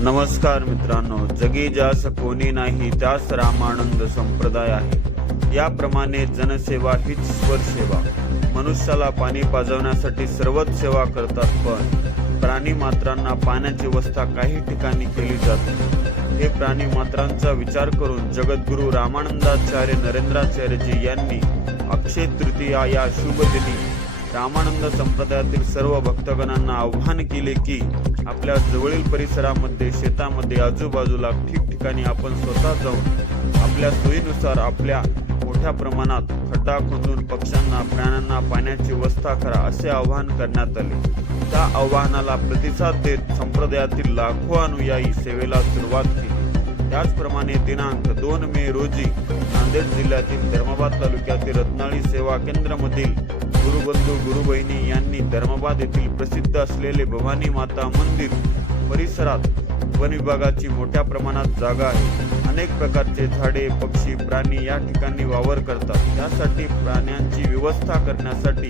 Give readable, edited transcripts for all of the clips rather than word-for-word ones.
नमस्कार मित्रांनो, जगी ज्यास कोणी नाही त्यास रामानंद संप्रदाय आहे। याप्रमाणे जनसेवा हीच ईश्वर सेवा। मनुष्याला पाणी पाजवण्यासाठी सर्वच सेवा करतात, पण प्राणी मात्रांना पाण्याची व्यवस्था काही ठिकाणी केली जाते। हे प्राणी मात्रांचा विचार करून जगद्गुरु रामानंदाचार्य नरेंद्राचार्यजी यांनी अक्षय तृतीया या शुभ दिनी रामानंद संप्रदायातील सर्व भक्तगणांना आवाहन केले की आपल्या जवळील परिसरामध्ये, शेतामध्ये, आजूबाजूला ठिकठिकाणी आपण स्वतः जाऊन आपल्या सोयीनुसार आपल्या मोठ्या प्रमाणात खड्डा खोदून पक्ष्यांना, प्राण्यांना पाण्याची व्यवस्था करा असे आवाहन करण्यात आले। त्या आवाहनाला प्रतिसाद देत संप्रदायातील लाखो अनुयायी सेवेला सुरुवात केली। त्याचप्रमाणे दिनांक 2 मे रोजी नांदेड जिल्ह्यातील धर्माबाद तालुक्यातील रत्नाळी सेवा केंद्रामधील गुरुबंधू गुरुबहिणी यांनी धर्माबाद येथील प्रसिद्ध असलेले भवानी माता मंदिर परिसरात वन विभागाची मोठ्या प्रमाणात जागा आहे। अनेक प्रकारचे झाडे, पक्षी, प्राणी या ठिकाणी वावर करतात। त्यासाठी प्राण्यांची व्यवस्था करण्यासाठी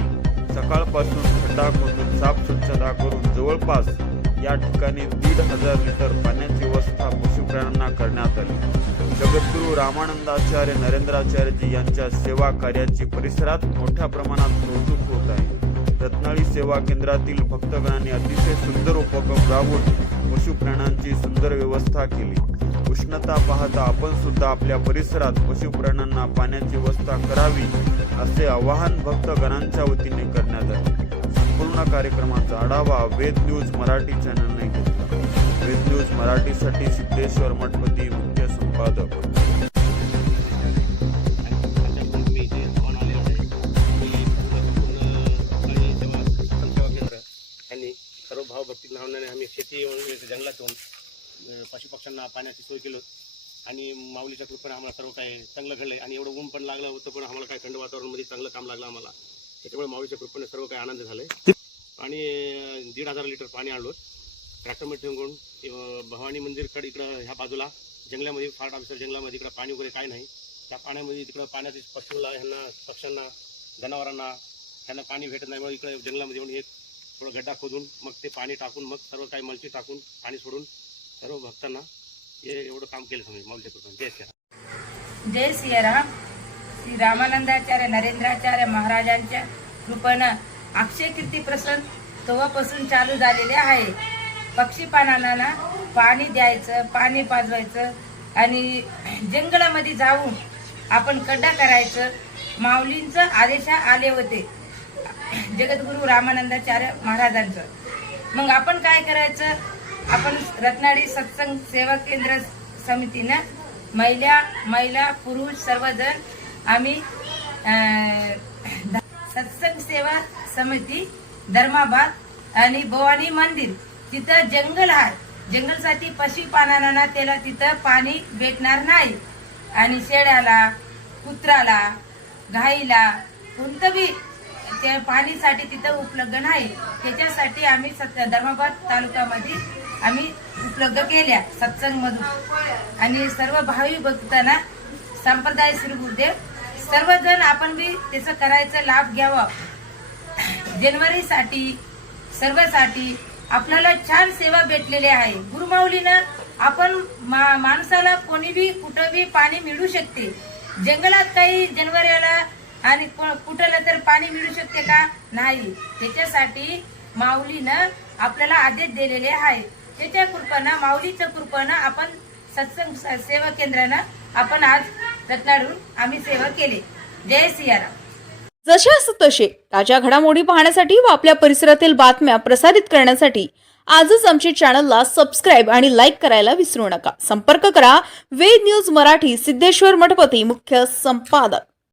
सकाळपासून खड्डा खोदून साफ स्वच्छता करून जवळपास या ठिकाणी 1,500 लिटर पाण्याची व्यवस्था पशुप्राण्यांना करण्यात आली। जगद्गुरु रामानंदाचार्य नरेंद्राचार्यजी यांच्या सेवा कार्याची परिसरात मोठ्या प्रमाणात कौतुक होत आहे। रत्नाळी सेवा केंद्रातील भक्तगणांनी अतिशय सुंदर उपक्रम राबवून पशुप्राण्यांची सुंदर व्यवस्था केली। उष्णता पाहता आपण सुद्धा आपल्या परिसरात पशुप्राण्यांना पाण्याची व्यवस्था करावी असे आवाहन भक्तगणांच्या वतीने करण्यात आले। संपूर्ण कार्यक्रमाचा आढावा वेद न्यूज मराठी चॅनलने घेतला। वेद न्यूज मराठीसाठी सिद्धेश्वर मठपती, मुख्य संपादक। सर्व भावभक्ती भावनाने आम्ही शेती जंगलातून पशुपक्ष्यांना पाण्याची सोय केली आणि माऊलीच्या कृपेने आम्हाला सर्व काही चांगलं घडलंय। आणि एवढं ऊन पण लागलं होतं, पण आम्हाला काही थंड वातावरणामध्ये चांगलं काम लागलं आम्हाला। त्याच्यामुळे माऊलीच्या कृपेने सर्व काही आनंद झाले। आणि 1,500 लिटर पाणी आणलो ट्रॅक्टरमध्ये ठेवून भवानी मंदिरकडे इकडं ह्या बाजूला जंगलामध्ये, फार्ट ऑफिसर जंगलामध्ये इकडं पाणी वगैरे काय नाही। त्या पाण्यामध्ये तिकडं पाण्याचे पशुला, ह्यांना, पक्ष्यांना, जनावरांना ह्यांना पाणी भेटत नाही, मग इकडे जंगलामध्ये येऊन एक थोडं गड्डा खोदून मग ते पाणी टाकून मग सर्व काही मलची टाकून पाणी सोडून सर्व भक्तांना हे एवढं काम केलं समज माऊलीच्या कृपेने। जय श्रीराम। जय सियाराम। श्री रामानंदाचार्य नरेंद्राचार्य महाराजांच्या कृपेनं अक्षय कीर्ती प्रसंग तेव्हापासून चालू झालेले आहे। पक्षीपालांना पाणी द्यायचं, पाणी पाजवायचं आणि जंगलामध्ये जाऊन आपण खड्डा करायचं। माऊलींचं आदेश आले होते जगद्गुरु रामानंदाचार्य महाराजांचं। मग आपण काय करायचं, आपण रत्नाळी सत्संग सेवा केंद्र समितीनं महिला पुरुष सर्वजण आम्ही सत्संग सेवा समिती धर्माबाद आणि भवानी मंदिर तिथं जंगल आहे। जंगलसाठी पशुपालनांना त्याला तिथं पाणी भेटणार नाही आणि शेळ्याला, कुत्राला, गाईला कोणतं बी त्या पाणीसाठी तिथं उपलब्ध नाही। त्याच्यासाठी आम्ही धर्माबाद तालुक्यामध्ये आम्ही उपलब्ध केल्या सत्संग मधून। आणि सर्व भावी भक्तांना संप्रदाय श्री गुरुदेव सर्वजण आपण बी त्याचं करायचं लाभ घ्यावा। जनवरीसाठी सर्वसाठी आपल्याला छान सेवा भेटलेली आहे। गुरुमाऊलीनं आपण माणसाला कोणी बी कुठं बी पाणी मिळू शकते। जंगलात काही जनावराला आणि कुठला तर पाणी मिळू शकते का? नाही। त्याच्यासाठी माऊलीनं आपल्याला आदेश दिलेले आहे। त्याच्या कृपेनं, माऊलीच्या कृपेनं आपण सत्संग सेवा केंद्रानं आपण आज रत्नाळून आम्ही सेवा केली। जय सियाराम। जशास तसे ताज्या घडामोडी पाहण्यासाठी व आपल्या परिसरातील बातम्या प्रसारित करण्यासाठी आजच आमच्या चॅनलला सबस्क्राईब आणि लाईक करायला विसरू नका। संपर्क करा वेद न्यूज मराठी, सिद्धेश्वर मठपती, मुख्य संपादक।